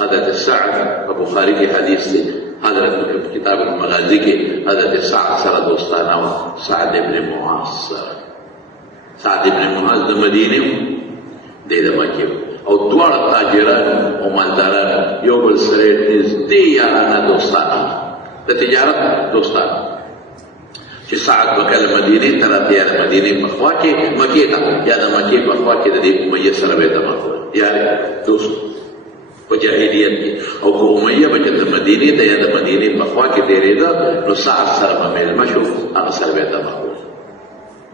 حضرت سعد بخاری کی حدیث سے حضرت کتاب المغازی کے حضرت سعد سره دوستانه و سعد ابن معاذ سعد ابن معاذ د مدینه د مکه او دواړه تاجران او مالداران یو بل سره نږدې یارانه دوستانه د تجارت دوستانه چې سعد وکړ مدینه تر اتیا مدینه په خوا کې مکه ته یا د مکه په خوا کې د امیه سره به تمام یعنی دوست په جاهلیت کې او کو امیه بچ د مدینه ته یا د مدینه په خوا کې تیرېده نو سعد سره به مېلمه شو هغه سره به تمام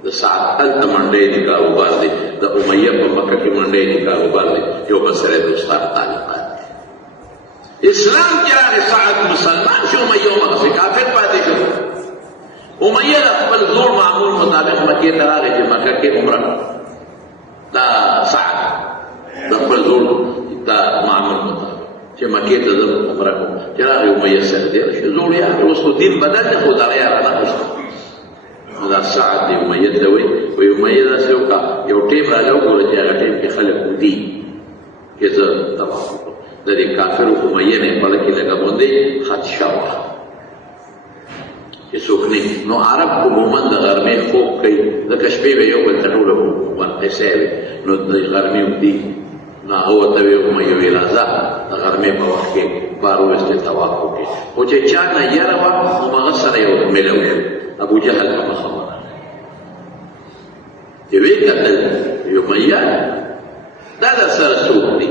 د سعد هلته منډې دي کاروبار دی د امیه په مکه کې منډې دي کاروبار دی یو بل سره دوستان تعلقات اسلام کې راغی سعد مسلمان شو امیه هغه کافر پاتې شو امیه د خپل زوړ معمول مطابق مکې ته راغی چې مکه کې عمره دا سعد د خپل زوړ دا معمول مطابق چې مکې ته زه عمره کوم چې راغی امیه سره دی چې زوړ یار اوس خو دین بدل دی خو دغه یارانه نشته دا سعد دی امیه ته وایي امیه داسې وکړه یو ټیم راځه وګوره چې هغه ټیم کې خلک ودي چې زه طواف وکړم د دې کافرو امیه نه بله کې لږه غوندې خدشه وه چې څوک نه نو عرب عموما د غرمې خوب کوي ځکه شپې به یو بل ته ټوله ورقصې وي نو د غرمې وږدي نو هغه ورته وایي امیه وایي راځه د غرمې په وخت کې بار وویستې طواف وکړي خو چې چا نه یره وه نو هغه سره یو میله وشو ابو جهل په خبره چې وی کتل یو امیه دا د سره څوک دی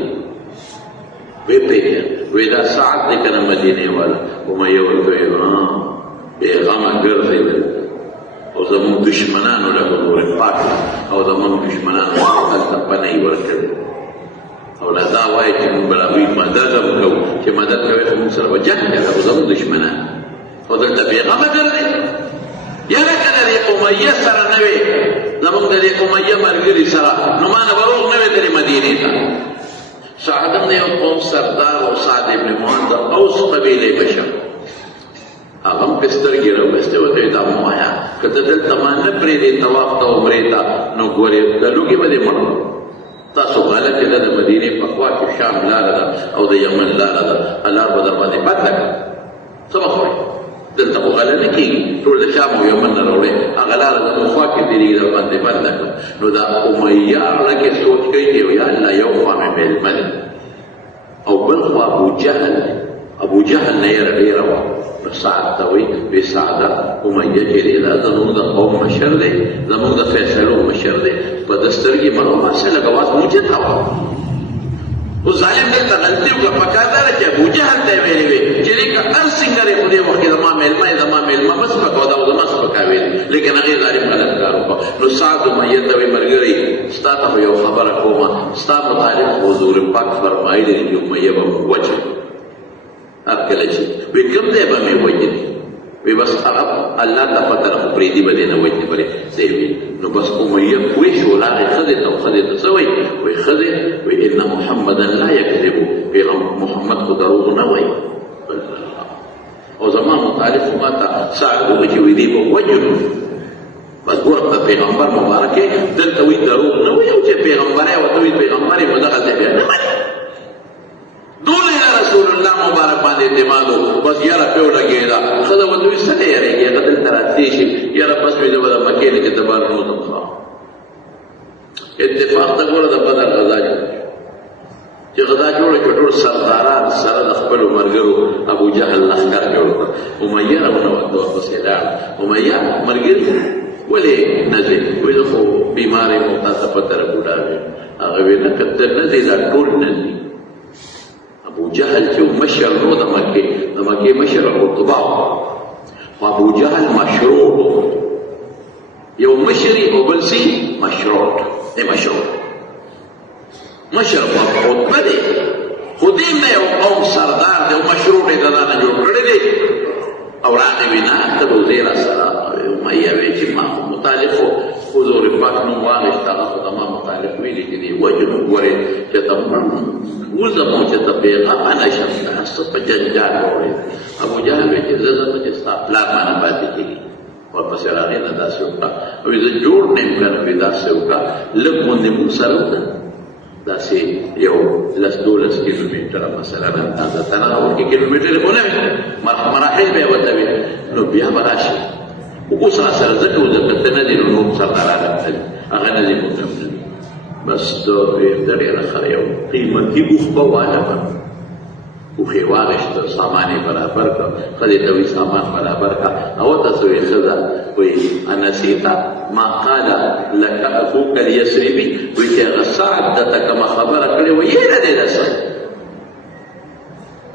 وی پیژن وی دا سعد دی که نه مدینې والا امیه ورته وی بېغمه ګرځېدل او زموږ دشمنانو له به نور پاک او زموږ دشمنانو هلته پناه ورکړې او له دا وایي چې موږ به هغوی مدد هم کوو چې مدد کوي خو موږ سره به جنګ کوي او زموږ دشمنان او دلته بېغمه ګرځېدل یاره که د دې امیه سره نه وې زموږ د دې امیه ملګري سره نو ما نه به روغ نه وې تلې مدینې ته سعد هم د یو قوم سردار او سعد ابن معاذ د اوس قبیلې مشر هغه هم په سترګې راوستې ورته ویې دا مه وایه که ته دلته ما نه پرېږدې طواف ته عمرې ته نو ګورې د لوږې به دې مړ تاسو غلطې ده د مدینې په خوا کې شام لاره ده او د یمن لاره ده لار به در باندې بدله کړه څه به خورې دلته خو غله نه کېږي ټول د شام او یمن نه راوړې هغه لاره زموږ خوا کې تېرېږي در باندې بنده کړه نو دا امیه زړه کې سوچ کوي چې یا الله یو خوا مې مېلمه دی او بل خوا ابو جهل نه یې ډېره وه نو سعد ته وایي بې سعده امیه چې دی دا زموږ د قوم مشر دی زموږ د فیصلو مشر دی په ده سترګې مه وباسه لکه واس موجته وه اوس ظالم دلته غلطي وکړه پکار دا ده چې ابوجهل ته یې ویلې وې چې دې که هر څنګه دی خو دې وخت کې زما مېلمه یې زما مېلمه مه سپکوه دا زما سپکاوې دی لیکن هغې ظالم غلط کار وکړه نو سعد امیه ته وایي ملګري ستا ته خو یو خبره کومه ستا متعلق حضور پاک فرمایلی دی چې امیه به موږ وجل هر کله چې وی کوم دی به مې وجلي وی بس هغه الله ته پته نه خو پرېږدي به دې نه وجلي بلې دی وي نو بس امیه پوه شو راغې ښځې ته او ښځې ته څه وایي وایي ښځې وایي ان محمدا لا یکذبو محمد خو دروغ نه وایي او زما متعلق خو ما ته سعد ووایي چې وایي دی به وجلو بس ګوره په پیغمبر مبارک یې دلته وایي دروغ نه وایي او چې پیغمبر یې ورته وایي پیغمبر یې نو دغلته بیا نه مني دول الى رسول الله مبارک باندې اعتماد بس یاره پیو لګېده ښځه ورته وایي څه دی یارېږي هغه دلته راتلی شي یاره بس وایي زه به د مکې نه چې د بار نوځم ښه اتفاق ته ګوره د بدر غذا جوړه چې غذا جوړه کړه ټول سرداران سره د خپلو ملګرو ابوجهل لښکر جوړ کړه امیه راونه ورپسې لاړ امیه ملګري ولې نه ځې وایي زه خو بیمار یم او تا ته پته را بوډا ویم هغه وایي نه که ته نه ځې دا ټول نه ځي ابو جهل چې مشر نو د مکې مشر قرطبه خو ابو جهل مشروط یو مشري او بل سي مشروط دی مشروط مشر خو قطبه دی خو دې نه یو قوم سردار دی او مشروط یې د ځانه جوړ کړی دی او راغی وي نه ته به وزې راسره امیه وایي چې ما خو متعلق خو حضور پاک نوم واخېست هغه خو زما متعلق ویلي چې دې وجنو ګورې چې ته وزمو چې ته بېغمه نه شم دا څه په جنجال وړې ابوجهل وایي چې زه ځم چې ستا پلار مانه پاتې کېږي ورپسې راغی نه داسې وکړه وایي زه جوړ نه یم که نه وایي داسې وکړه لږ غوندې مونږ سره وکړه داسې یو 10-12 کیلومتره مثلا اندازه تناول کې کیلومتر خو نه وي مراحل به یې ورته وي نو بیا به راشي اوس سره ځکه ته نه دي نو نور سرداران راغلي هغه نه دي موږ بس د ډېره ښه یو قیمتي اوښ به وانه اوښ یې واغېسته سامان یې برابر کړه ښځې ته وایي سامان برابر کړه او تاسو وایي ښځه وایي انسیته ما قال لك اخوك اليسربي وایي چې هغه سعد درته کومه خبره کړې وه یېره دی ده څه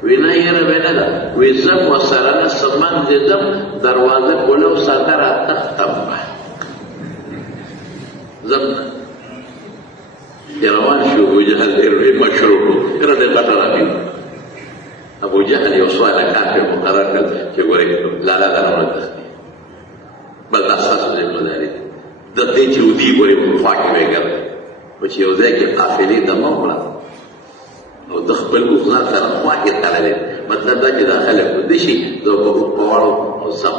وی نه یېره به نه ده وی زه ورسره نه څه منډېدم دروازه کولو ساته را تختم زم روان شو ابو جهل ډېر مشهور کړو ډېره ډېر غټه راغی ابو جهل یو سوال کافر مقرر کړ چې ګورې لالا دا نه تختی بل دا ستاسو ذمهداري د دې چې ودي ګورې په خوا کې وګرځي و چې یو ځای کې قافلې دمه وکړه او د خپل اوښ ځان سره خوا کې تړلی مطلب دا چې دا خلک وده شي زه به اوښ په واړو او ځم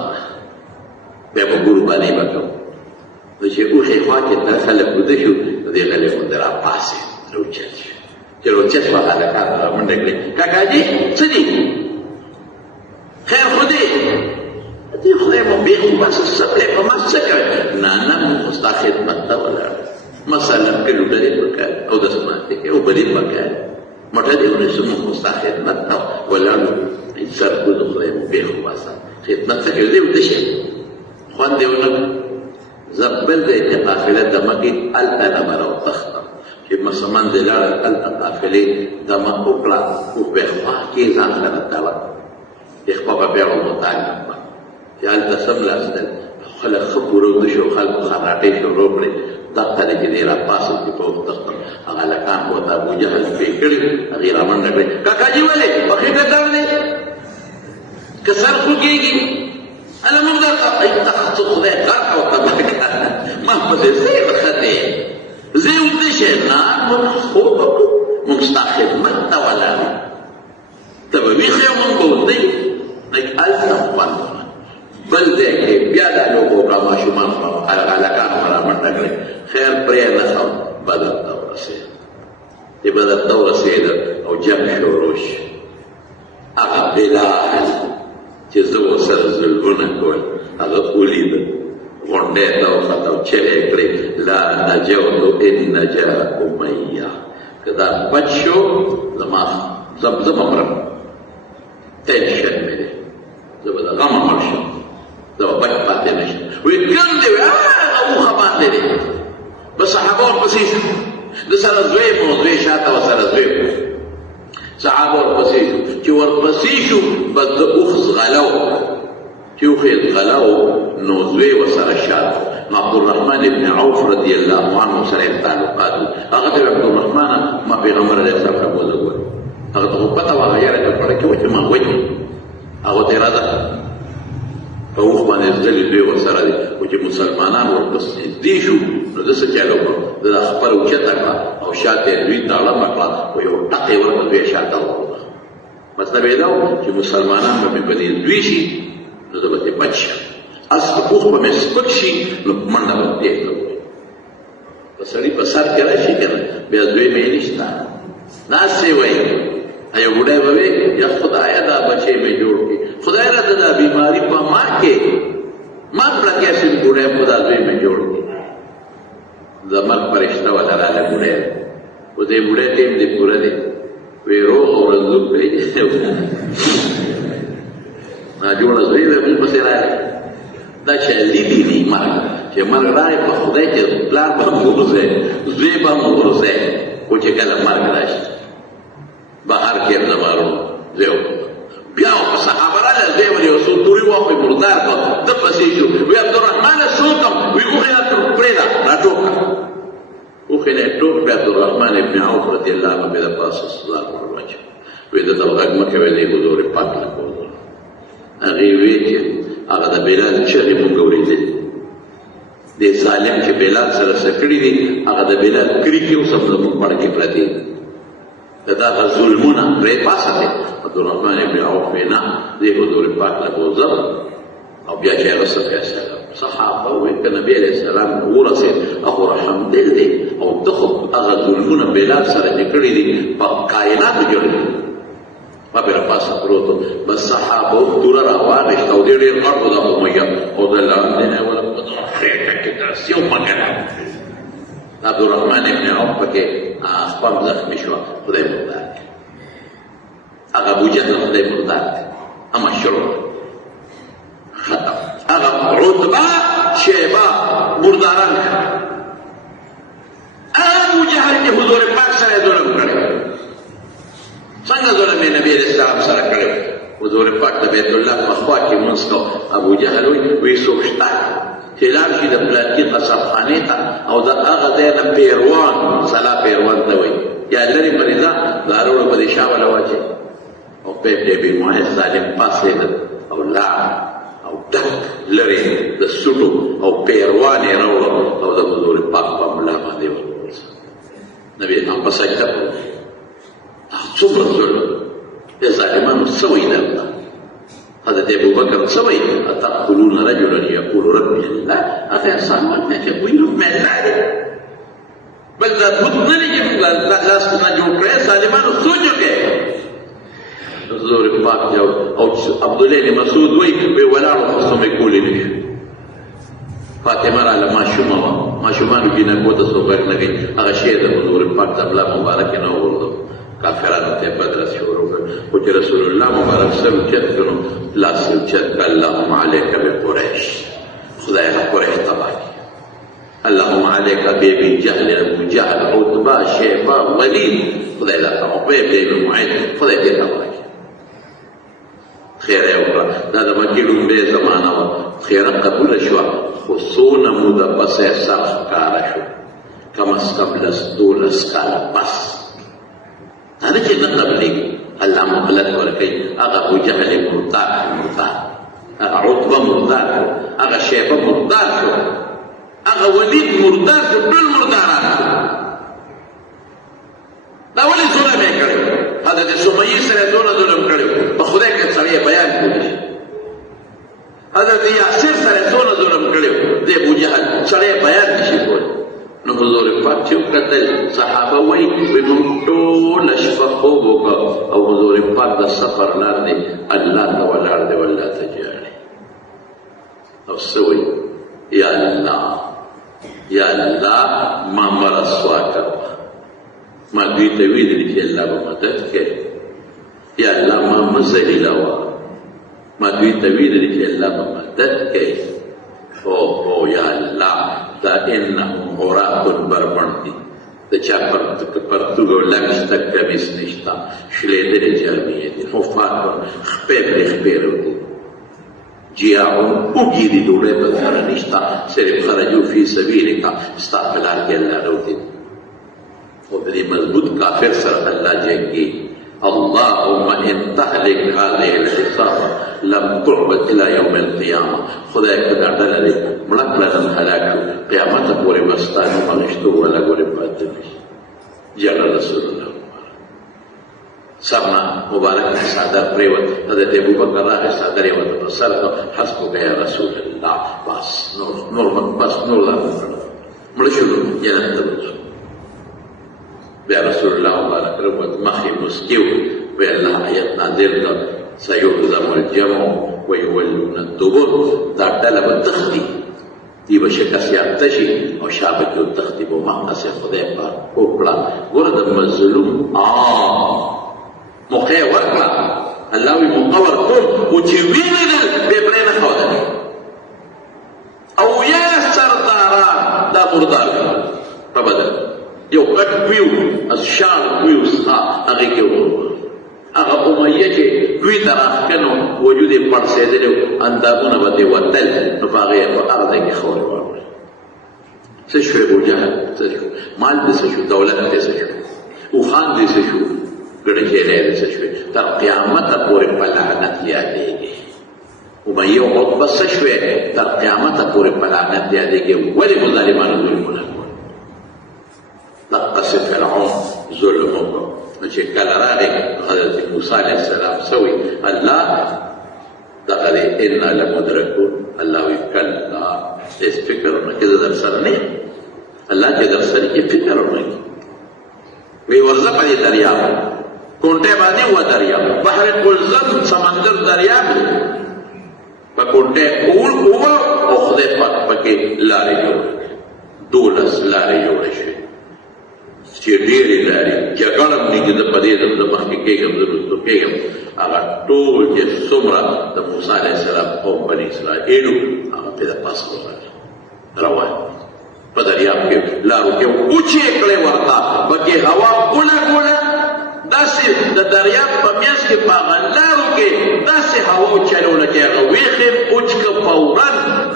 بیا به قرباني به کوم نو چې اوښ یې خوا کې دا خلک وده شو نو دې غلې غوندې راپاڅېد راوچت شو چې راوچت شوه هلکان رامنډه کړې کاکاجي څه دي خیر خو دې دې خدای مو بې خو بس څه دی په ما څه کوې نه نه موږ خو ستا خدمت ته ولاړ مثلا کې لوډرې پکار او دسماتې کې او بدې پکار مټه دې ونیسو موږ خو ستا خدمت ته ولاړو عزت کو د خدای مو بې خو بس خدمت ته کې دې وده شي خوند دې ونه زه بل دی چې قافله دمه کې هلته نه به راوتښتم چې مسلمان دې لاړل هلته قافلې دمه وکړه اوښ به یې خوا کې ځان سره تړه یې خوا به بیا ورمتاګم چې هلته څملاستل خلک ښه پوره وده شو خلکو خراټې شروع کړې دغه دی چې دی راپاڅېد چې په وتښتم هغه هلکان به ورته ابوجهل پرې کړي هغې رامنډه کړې کاکاجي ولې په خېټه درد دی که سر خوږېږي انا موږ درته ته خدای کار کوه تباه کړه ما پسې ځې ښه دی ځې وده شې نه موږ خوب وکړو موږ ستا خدمت ته ولاړ یو ته به ویښ یو موږ به وده یو لږ هلته خوند بل ځای کې بیا دا لوبه وکړه ماشومان هلکان به رامنډه کړې خیر پرې نه ښه بدر ته ورسېد چې بدر ته ورسېد او جنګ شروع شو هغه بلال چې زه ورسره ظلمونه کول هغه ولیده غونډۍ ته وخته او چغې کړې لا نجوت ان نجا امیه که دا بچ شو زما زه به مرم ټینشن مې دی زه به د غمه مړ شم زه به بچ پاتې نه شم وایي کوم دی هغه اوښه باندې دی به صحابه ورپسې شو د سره زوی مو زوی شاته ورسره زوی مو صحابه ورپسې شو چې ورپسې شو بس د اوښ ځغلو چې اوښ یې ځغلو نو زوی ورسره شاته نو عبدالرحمن ابن عوف رضی الله عنه سره یې تعلقات وو هغه ته عبدالرحمنه ما پیغمبر علیه السلام ته وزګول هغه ته خو پته وه یاره که پړه کې وچې ما وچې هغه ته اراده په اوښ باندې ځلې دوی ورسره دي خو چې مسلمانان ورپسې نږدې شو نو ده څه چل وکړو ده دا خپله اوچته کړه او شاته یې دوی تاړمه کړه خو یو ټق یې ورکړه دوی یې شاته وغورځوه مطلب یې دا و چې مسلمانان به مې په دې دوی شي نو زه به ترې بچ شم اوښ به مې سپک شي نو منډه به دې ته ووایي په سړي په سر کې راشي که نه بیا دوی مې نشته ناست یې وایي یو بوډۍ به وایي یا خدایه دا بچی مې جوړ کړي خدای راته دا بیماري په ما کې ما پړه کیسې بوډۍ خدا دوی مې جوړ کړي د مرګ فرشته وته راغلی بوډۍ خو دې بوډۍ ټیم دې پوره دی وی روغ او رنځور دی ناجوړه زوی به موږ پسې راغلی دا چې لیدي دي مرګ چې مرګ راغی په خدای کې پلار به هم وغورځی زوی به هم وغورځی خو چې کله مرګ راشي بهر کې زمارو زوی بیا په صحابه راغله زوی ولې یو څو تورې واخلي مردار کړ ده پسې شو وی عبدالرحمنه څه وکړم وی اوښ یې راته پرېږده راټوک کړه اوښ یې ټوک بیا عبدالرحمن ابن عوف رضی الله عنه بیا د پاسه سزا ورواچو وی ده ته غږ مه کوئ دی حضور پاک له کوزو هغې وی چې هغه د بلال چغې مونږ اورېدلې دې ظالم چې بلال سره څه کړي دي هغه د بلال کریکې اوس هم زموږ پړ کې پرتې د دغه ظلمونه پرې پاسه عبدالرحمن ابن عوف وی نه دی حضور پاک له کوزو او بیا چې هغه څه فیصله صحابه وي که نبی علیہ السلام ورسېد هغه رحم دل دی او دغه هغه ظلمونه بلال سره چې کړي دي په کائناتو جوړ دي ما پر پاسه پروتو بس صحابه توره راواغېشته او دې ډېر غټ و د امیه او د لاندې نه ولا په دغه خېټه کې داسې یو مګنه عبدالرحمن ابن عوف پکې خپل زخمي شو خدای مردار هغه ابو جهل خدای مردار اما شروع ختم هغه عتبه شیبه مرداران ابو جهل چې حضور پاک سره ظلم کړی څنګه ظلم یې نبی علیہ السلام سره کړی حضور پاک د بیت الله په خوا کې مونځ کو ابو جهل وی څوک شته چې لاړ شي د پلاتي قصابخانې ته او د هغه ځای نه پیروان سلا پیروان ته وایي یا لرې پرېږده دا روړو په دې شا والا واچوي او بې موایه ظالم پاڅېده او لاړ او ډک لرې د سوټو او پیروان یې راوړه او د حضور پاک په ملا باندې ورغورځه نبي هم په سجده څومره ظلم د ظالمانو څه وایي درته حضرت ابو بکر څه وایي اتقتلون رجلا یقول ربي الله هغه انسان ورته چې وایي رب مې الله دی بل دا بت نه لري چې لاس نه جوړ کړی ظالمانو سوچ وکړي حضور پاک جو او عبدالله بن مسعود وایي ولاړو خو څه مې کولی نه شو فاطمه راله ماشومه وه ماشومانو کې نه کوته څوک غږ نه کوي هغه شی د حضور پاک د ملا مبارک نه وغورځو کافرانو ته بدرس شروع کړ خو چې رسول الله مبارک سر اوچت کړو لاس اوچت کړ اللهم علیک بقریش خدای قریش تباه کړي اللهم علیک بابي جهل ابو جهل عتبه شیبه ولید خدای دا عقبه بن معید خدای دې تباه کړي خیر یې وکړه دا د مکې لومړۍ زمانه وه خیره قبوله شوه خو څو نموده پس یې سر ښکاره شو کم از کم 12 کاله پس هذا چې نه قبلېږي الله مهلت ورکوي هغه ابو جهل مردار هغه عتبه مردار شو هغه شیبه مردار شو هغه ولید مردار شو ټول مرداران شو دا ولې ظلم یې کړی حضرت سمیې سره دونه ظلم کړی په خدای کې سړی بیان کولی شي حضرت یاسر سره دونه ظلم کړی د ابو جهل سړی بیان نشي کولی نو حضور پاک چې وکتل صحابه وایي موږ ټوله شپه خوب وکړ او حضور پاک د سفر لاندې الله ته ولاړ دی والله ته جاړي او څه وایي یا الله ما مه رسوا کوه ما دوی ته ویلي چې الله به مدد کوي یا الله ما مه ذلیلوه ما دوی ته ویلي چې الله به مدد کوي او یا الله دا انهم عراة بربند دي د چا پرتوګ او لنګسته کمیس نشته شلېدلې جامې دي حفاظ خپې پرې خپېرو دي جیاعون اوږې دي ډوډۍ په سره نشته صرف خرجو فی سبیلک ستا په لار کې الله راوتي او د دې مضبوط کافر سره الله جنګي اللهم ان تهلك هذه العصابه لم تعبد الى يوم القيامه خدای په دا ډله دې مړه کړه هلاک قیامت پورې مستانو مغشتو ولا ګورې پاتې نشي جل رسول الله سرنا مبارک نے صادر پریوت حضرت ابو بکر راہ صادر یې ورته په سر حسبک یا رسول الله بس نور لا مړ شو جنت ته ورسو بیا رسول الله مبارک ربط مخي مسکیو وی الله آیت نازل کړ سيهزم الجمع ويولون الدبر دا ډله به تختی دی به شکست شي او شابه کې تختی به مقصد خدای پاک وکړه ګوره د مظلوم موقع ورکړه الله وی مقور کوم او چې وینېدل بې پرې نه ښودل او یا سرداران دا مردار په بدل یو غټ ویو از شان ویو څخه هغې کې وروړه هغه امیه چې دوی ته راښکنو وجود یې پړسېدلی و اندامونه به ترې وتل نو په هغې یې په هغه ځای کې خاورې واړولې څه شو ابوجهل څه شو مال دې څه شو دولت دې څه شو اوښان دې څه شو ګڼې چیرې دې څه شوې تر قیامته پورې په لعنت یادېږي امیه او عتبه څه شوې تر قیامته پورې په لعنت یادېږي ولې مو ظالمانو ظلمونه کول دقسې فرعون ظلم وکړو نو چې کله راغی حضرت موسی علیه السلام سوی الله دغه دی انا لمدرکون الله وی کلا اس فکر ہونا کہ در سر نہیں اللہ کے در سر یہ فکر ہونا کی وی ورزہ پدی دریاب کونٹے باندې ہوا دریاب بحر قلزم سمندر دریاب پا کونٹے اول او خدای پاک پکی لاری جوڑ دولس لاری جوڑ شوی چې ډېرې لارې جګړم نه چې د پدې د مخکې کېږم د رستو کېږم هغه ټول چې څومره د موسی علیه السلام قوم بني اسرائیلو هغه پې د پاسه وغږ روان په دریاب کې لارو کې اوچې کړې ورته پکې هوا ګوله ګوله داسې د دریاب په منځ کې په هغه لارو کې داسې هوا وچلوله چې هغه ویښې اوچ که فورا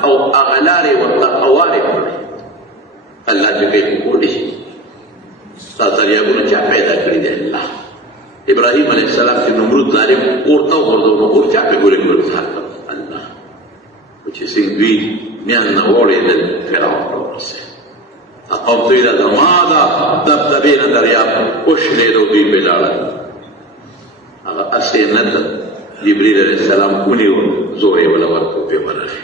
او هغه لارې ورته هوارې کړې الله چې کوي کولی شي دا دریابونه چا پیدا کړي دی الله ابراهیم علیه السلام چې نمرود ظالم اور ته وغورځو نو اور چا پې ګولې ګولې الله چې څنګه دوی میان نه واړېدل فرعون ته ورسېد قوم ته یې دا زما دا دبدبې نه دریاب وشلېدو دوی پې لاړل هغه اسې نه ده جبریل علیه السلام ونیو زور یې وله ورکړو پې ورغی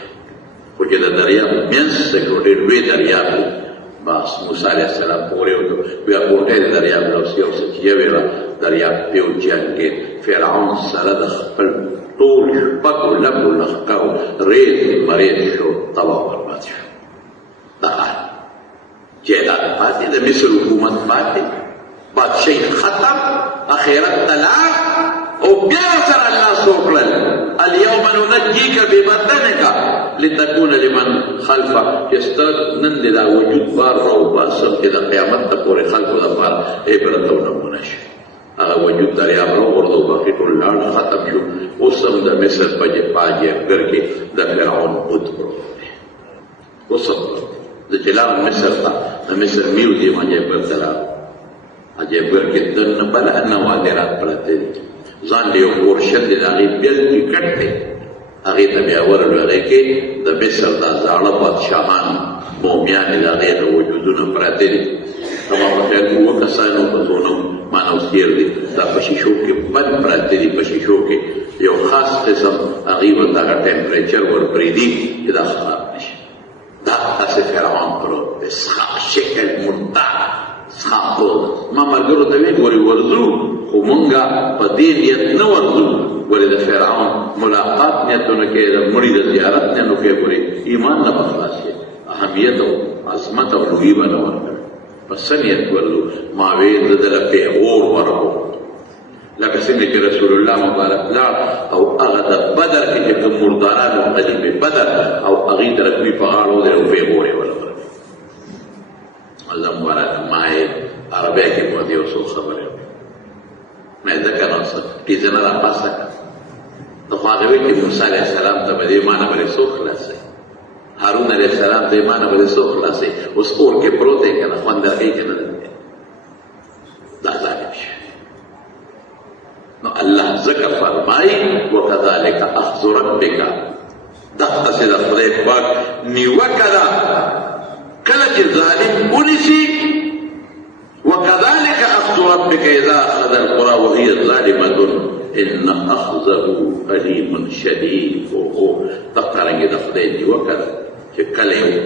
خو چې د دریاب منځ ته کې ډېر لوی دریاب و بس موسی علیه السلام پورې وته بیا کوټې د دریاب له یو څه چې ویله دریاب په یو جنګ کې فرعون سره د خپل ټول شپږو لږو لښکرو ریز مریض شو تباه برباد شو دا حال جیداد پاتې د مصر حکومت پاتې بادشاهي ختم اخرت ته لاړ او بیا سره الله څه وکړل اليوم ننجيك ببدنك لتكون لمن خلفك يستر نن دا وجود بار رو باسم کې د قیامت ته پورې خلکو لپاره عبرت او نمونه شي هغه وجود دریاب رو ورته باقي ټول لاړ ختم شو اوس هم د مصر په جبهه کې د فرعون بت پروت دی اوس هم د جلال مصر ته د مصر میو دی باندې برتلا اجبر کې دنه بل نوادرات پرته دي ځان له ورشد د هغې بل ټکټ دی هغې ته بیا ورلو هغې کې د مصر دا زاړه بادشاهان مومیانې د هغې د وجودونه پراته دي زما په خیال کې اووه کسانو په څونه مانوسیر دي دا په شیشو کې بند پراته دي په شیشو کې یو خاص قسم هغې ورته هغه ټمپریچر ورپرېږدي چې دا خراب نه شي دا داسې فرعون پروت دی سخاق شکل مرتاح سخاق ما ملګرو ته ویل ورې ورځو خو مونږه په دې نیت نه ورځو ولې د فرعون ملاقات نیتونه کې د مړي د زیارت نه کې ورې ایمان نه بخلاص شي اهمیت او عظمت او لوی به نه ورکړ په څه نیت ورځو ما ویل د دله پیغور ورکړو لکه څنګه چې رسول الله مبارک لاړ او هغه د بدر کې چې کوم مردارانو قدیمې بدر او هغې ته رسمي په غاړه ودرې او پیغور یې ورکړ الله مبارک ما یې عربی کې مو دې یو څو خبرې میں ذکر نوصل ٹیزنہ را پاسا کا تو خواهوی که موسیٰ علیہ السلام تا بدے مانا بلے سو خلاصے حارون علیہ السلام تا مانا بلے سو خلاصے اس اور کے پروتے کنا خواندر ای کنا دنگے دا ظالم شو نو اللہ ذکر فرمائی وَكَذَلِكَ أَخْذُ رَبِّكَ دخت سے دخدے پاک نیوکدا کلچ ظالم انسی وكذلك أخذ ربك إذا أخذ القرى وهي ظالمة إن أخذه أليم شديد تقرأ دخلين وكذا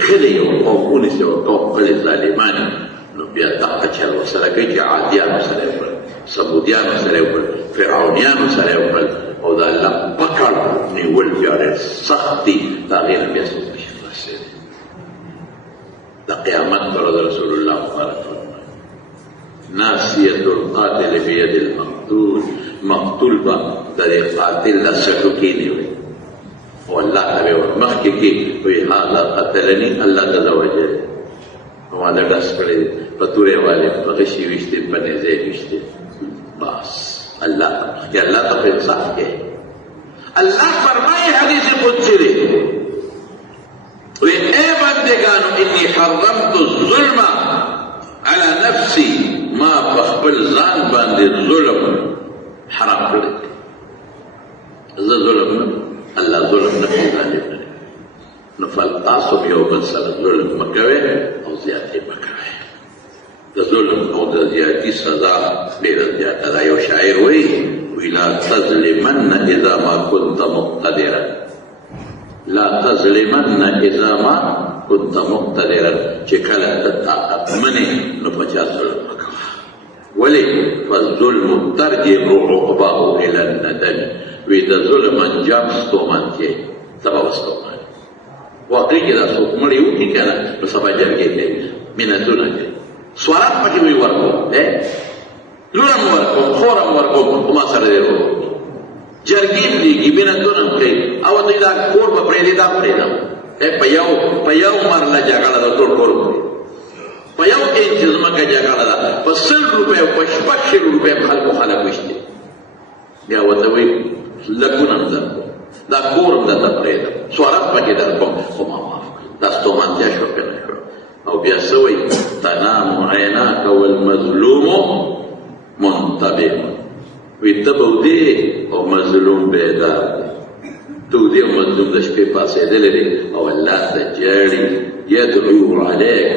كلي وقوم أنس وقوم كل ظالمان نبيا تقتشل وسلكي عاديان وسليوبل سموديان وسليوبل فرعونيان وسليوبل وذا الله بكر نيول جاري سختي تغيير بيسوع بشر دا قيامت برد رسول الله مبارك ناسية القاتل بيد المقتول مقتول با در قاتل لسٹو کی نیوی والله تبی ورمخی کی وی هذا قتلنی اللہ تزا وجل ومالا دس کردی پتوره والی پغشی وشتی پنیزه وشتی بس اللہ تبخی اللہ تب انصاف کے اللہ فرمائی حدیث قدسی دی وی اے بندگانو انی حرمت الظلم على نفسی ما بخبل ځان باندې ظلم حرام کړی زه ظلم نه الله ظلم نه کوي ظالم نه نو فالتاسو یو بل سره ظلم مه کوئ او زیاتې مه کوئ د ظلم او د زیاتي سزا ډېره زیاته ده یو شاعر وایي لا تظلمن اذا ما كنت مقتدرا لا تظلمن اذا ما كنت مقتدرا چې کله ته طاقت منې نو په چا ظلم مه کوه. ولې فالظلم ترجع عقباه الى الندم. وی د ظلم انجام ستومن کې ته به وستومن واقعي کې دا څوک مړی وکړي که نه نو سبا جرګې کوي منتونه کوي سوالات پکې وی ورکوم لوړه م ورکوم خوره م ورکوم خو ما سره دې وکړي جرګې م لیږي منتونه م کوي او دوی دا کور به پرېږدي دا پرېږدم په یو مرله جګړه ده ټول کور پرېږدي په یو انچ ځمکه جګړه ده په 100 روپیو په 600 روپیو خلکو خلک وشتي بیا ورته وایي لګونه م درکوم دا کور م درته پرېږدم سوالات پکې درکوم خو ما معاف کړه دا ستومانتیا شوه که نه شوه او بیا څه وایي تنام عیناک والمظلوم منتبه وی ته به ودې او مظلوم بیدار دی ته ودې او مظلوم د شپې پاڅېدلی دی او الله ته جاړي یدعو علیک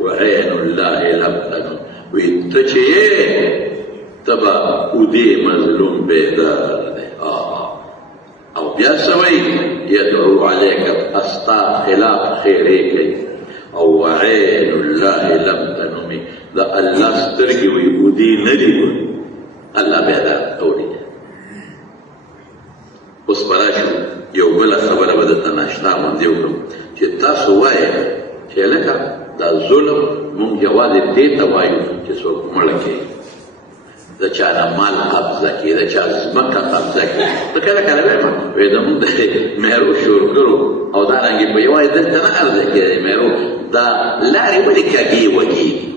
وعین الله لم تنم وی ته چې یې ته به ودې مظلوم بیدار دی او بیا څه وایي یدعو علیک استا خلاف خیرې کوي او وعین الله لم تنمي دا الله سترګې وي ودې نه دي وي الله بیدار اوري. اوس به راشو یو بله خبره به درته ناشنا غوندې وکړم چې تاسو وایئ چې لکه دا ظلم مونږ یوازې دې ته وایو چې څوک مړه کوي د چا نه مال قبضه کړي د چا ځمکه قبضه کړي ته کله کله وایم وایي زمونږ د مهرو شورګرو او دارنګې په یوازې دلته نه عرضه کېدی مهرو دا لارې ولې کږې وږې دي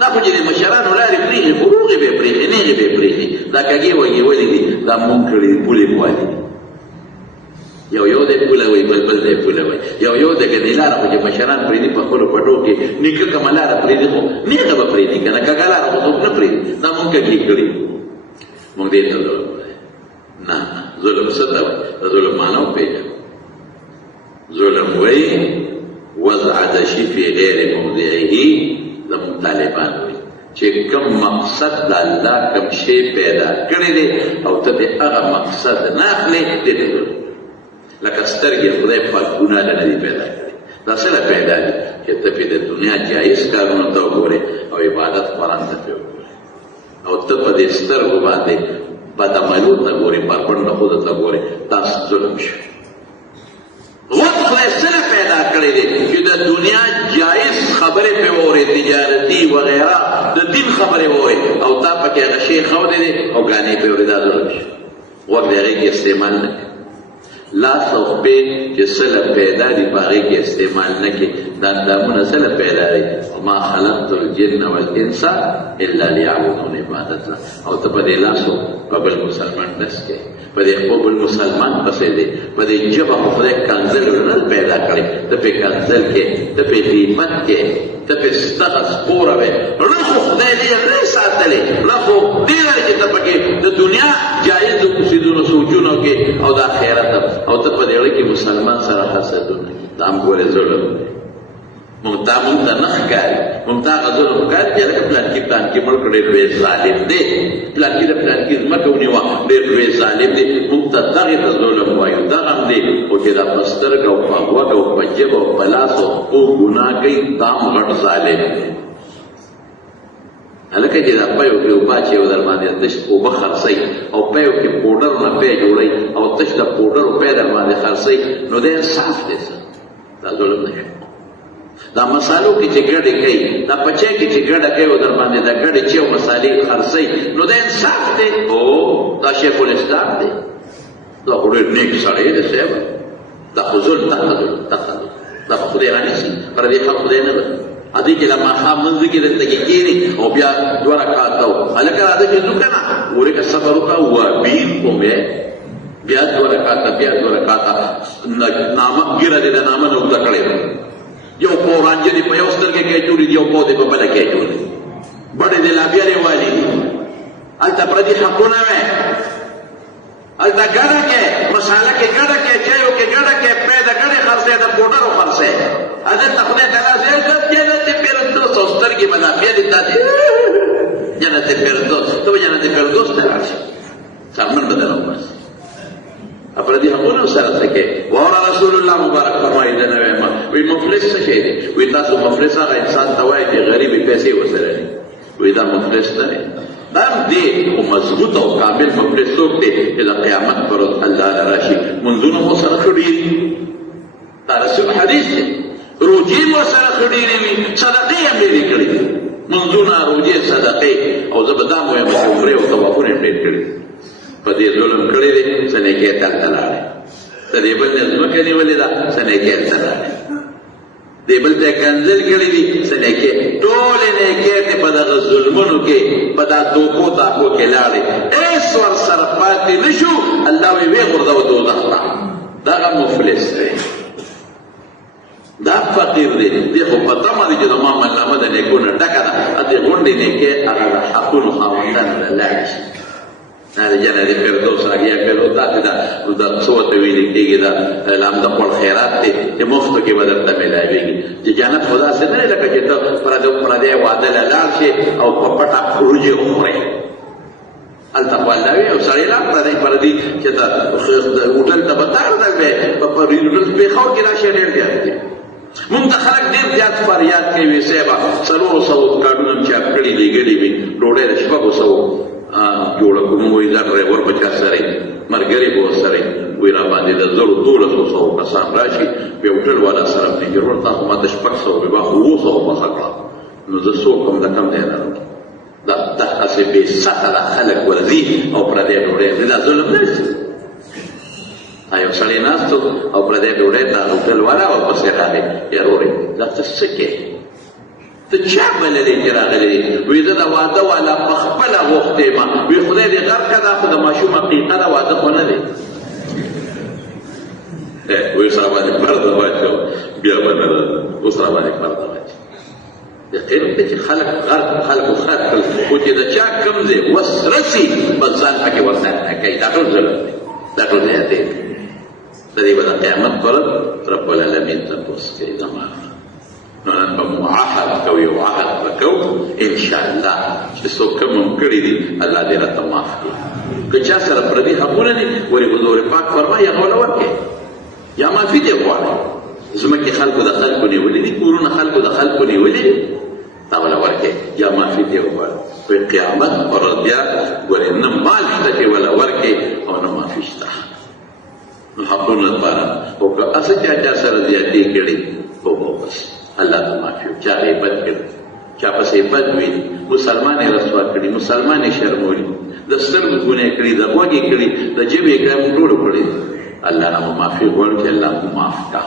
دا خو چې د مشرانو لارې پرېښي خو روغې به یې پرېښي نیغې به یې پرېښي دا کږې وږې ولې دي دا مونږ کړي دي پولې پوالې دي you the پوله وایي bill the پوله وایي you the که دې لاره خو چې مشران پرېږدي په خپلو پټو کې نیکه کومه لاره پرېږدي خو نیغه به پرېږدي که نه کږه لاره خو څوک نه پرېږدي دا مونږ کږې کړي مونږ دې ته ظلم وایي نه ظلم څه ته وایي د ظلم معنا وپېژنو ظلم وایي وضع د شي فی غیر موضعه زمونږ طالبان وایي چې کوم مقصد د الله کوم شی پیدا کړی دی او ته د هغه مقصد نه اخلې دې ته ظلم لکه سترګې خدای پاک ګناه له نه دي پیدا کړي دا څه له پیدا دي چې ته پې د دنیا جایز کارونو ته وګورې او عبادت قرآن ته پې وګورې او ته په دې سترګو باندې بدعملو ته ګورې پرپنډه خوده ته ګورې دا ظلم شو غوږ خدای څه له پیدا کړی دی چې د دنیا جایز خبرې پې واورې تجارتي وغیره د دین خبرې واورې او تا پکې هغه شی ښودی دی او ګانې پې واورې دا ظلم شو غوږ د هغې کې استعمال نه کوي لاس او خپې چې څه له پیدا دي په هغې کې استعمال نه کړي دا اندامونه څه له پیدا دي وما خلقت الجن والانس الا لیعبدون عبادت او ته په دې لاسو په بل مسلمان ډس کې په دې خپل بل مسلمان پسې دی په دې ژبه خو خدای کنځل نه پیدا کړی ته پې کنځل کې ته پې غیبت کې ته پې ستغه سپوره وې نه خو خدای دې نه ساتلی نه خو دې لري چې ته پکې د دنیا جایز اوسېدونو سوچونو کې او د آخرت او ته په دې اړه کې مسلمان سره حسدونه دا هم ګورې ظلم دی مونږ ته نه ښکاري مونږ ته هغه ظلم ښکاري چې هلکه پلانکي مړ کړ ډېر لوی ظالم دی پلانکي د پلانکي ځمکه ونیوه ډېر لوی ظالم دی مونږ ته دغې ته ظلم وایو دغه هم دی خو چې دا په سترګه او په غوږ او په ژبه او په لاس او پښو ګناه کوي دا هم غټ ظالم دی هلکه چې دا پیو کې اوبه اچوي در باندې تش اوبه خرڅوي او پیو کې پوډرونه پی جوړوي او تش د پوډرو پی در باندې خرڅوي نو دا انصاف دی دا ظلم نه شي دا مسالو کې چې ګډې کوي دا پچای کې چې ګډه کوي او در باندې دا ګډې چې او مسالې خرڅوي نو دا انصاف دی او دا شیخ الاسلام دی دا خو ډېر نیک سړی دی صاحب دا خو ظلم تحته دا خو خدای رانیسي پر دې حق خدای نه ده ادې کې لا ماښام منځ کې دلته کې کښېني او بیا 2 رکعاته هلکه راځه چې ځو که نه ورې که صبر وکړه وابین کوم بیا 2 رکعاته بیا 2 رکعاته نامه ګیره دې د نامه نه اوږده کړې یو پو رانجه دې په یو سترګې کې اچولي دي یو پو دې په بله کې اچولي بډې دې لا بیا والي دي هلته پردي حقونه وی هلته ګډه کې مساله کې ګډه کې چایو کې ګډه کې پی د ګډې خرڅې د پوډرو خرڅې هلته خدای تعالی زه جنت فردوس او سترګې به لا بیا دې داسې جنت فردوس ته به جنت فردوس ته راشي سامان به درنه وباسي پردي حقونه سره څه کې شی دی وی تاسو مفلس هغه انسان ته وایي چې غریبې پیسې ورسره دي وی دا مفلس نه دی دا هم دی خو مضبوط او کامل مفلس څوک دی چې د قیامت پر ورځ الله له راشي منځونه مو سره ښه ډېر دا رسول حدیث دی روجې مو سره ښه ډېرې وي صدقې هم ډېرې کړي دي منځونه روجې صدقې او زه به دا مو یم چې عمرې او طوافونه یې ډېر کړي په دې ظلم کړی دی څه نیکۍ دلته لاړې ته دې بل نه ځمکه نیولې ده څه نیکۍ هلته لاړې دې بل ته کنځل کړي دي څه نیکۍ ټولې نیکۍ دې په دغه ظلمونو کې په دا دوکو تاکو کې لاړې هېڅ ورسره پاتې نه شو الله وی ویې غورځوه دوزخ ته دغه مفلس دی دا فقیر دی دی خو په تمه دی چې زما ملنامه د نیکو نه ډکه ده دې غونډې نیکۍ هغه د حقونو خاوندانو له لاړې شي دا د جنت فردوس راګیا کړو داسې دا څه ورته ویلې کېږي دا اعلان د خپل خیرات دی چې مفتو کې به درته میلاوېږي چې جنت خو داسې نه دی لکه چې ته پردی واده له لاړ شې او په پټه وریجې وخورې هلته خو الله وي او سړی لا پردي چې ته هوټل ته به تار ده په پېښور کې راشې ډېر زیات دی مونږ ته خلک ډېر زیات فریاد کوي صاحبه 400 کارډونه مې چاپ کړي لېږلي وي ډوډۍ د 600 جوړه کوم وایي دا ډرایور به چا سره ملګري به ورسره وایي را باندې د 1200 کسان راشي بیا هوټل والا سره مې ضرور تاسو ما ته 600 به ما خو 200 مخه کړه نو زه څوک هم د کم دی نه دا داسې بې سطله خلک ورځي او پردی ډوډۍ دا ظلم نه شي یو سړی ناست او پردی ډوډۍ ته هوټل والا ورپسې راغی یارورې دا ته څه کوې ته چا بللی چې راغلی وی زه د واده والا په خپله غوښتې ما وی خدای دې غرقه دا خو د ماشوم حقیقه ده واده خو نه دی وی سره باندې پرده واچو بیا به نه راځه اوس را باندې پرده واچو یقین دی چې خلک خلکو خر کړل خو چې د چا کم دی وس رسي بس ځان پکې ورسره کوي دا ټول ظلم دی دا ټول زیات دی د دې به د قیامت پر رب العالمین تپوس کوي زما نو نن به مو عهد کوو یو عهد به کوو انشاءالله چې څوک کم هم کړي دي الله دې راته معاف کړي که چا سره پردي حقونه دي ولې حضور پاک فرمایي هغه وله ورکړئ یا معافي دې غواړئ ځمکې خلکو د خلکو نیولي دي کورونه خلکو د خلکو نیولي دي تا وله ورکړئ یا معافي دې وغواړئ په قیامت پر ورځ بیا ګورې نه مال شته چې وله ورکړئ او نه معافي شته نو حقونو لپاره خو که هسې چا سره زیاتې کړي خو بس الله ته معافي چا غیبت کړي چا پسې بد ویلي مسلمان یې رسوا کړي مسلمان یې شرمولي د سترګو ګناه کړي د غوږ یې کړي د ژبې یې کړي موږ ټولو کړي الله نه مو معافي غواړو چې الله مو معاف کړه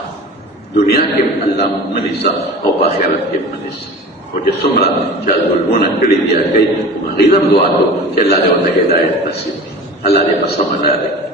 دنیا کې الله مو نیسه او په آخرت کې مو نیسه خو چې څومره چا ظلمونه کړي دي یا کوي هغوی هم دعا کوو چې الله دې ورته هدایت نصیب کړي الله دې په سمه لاره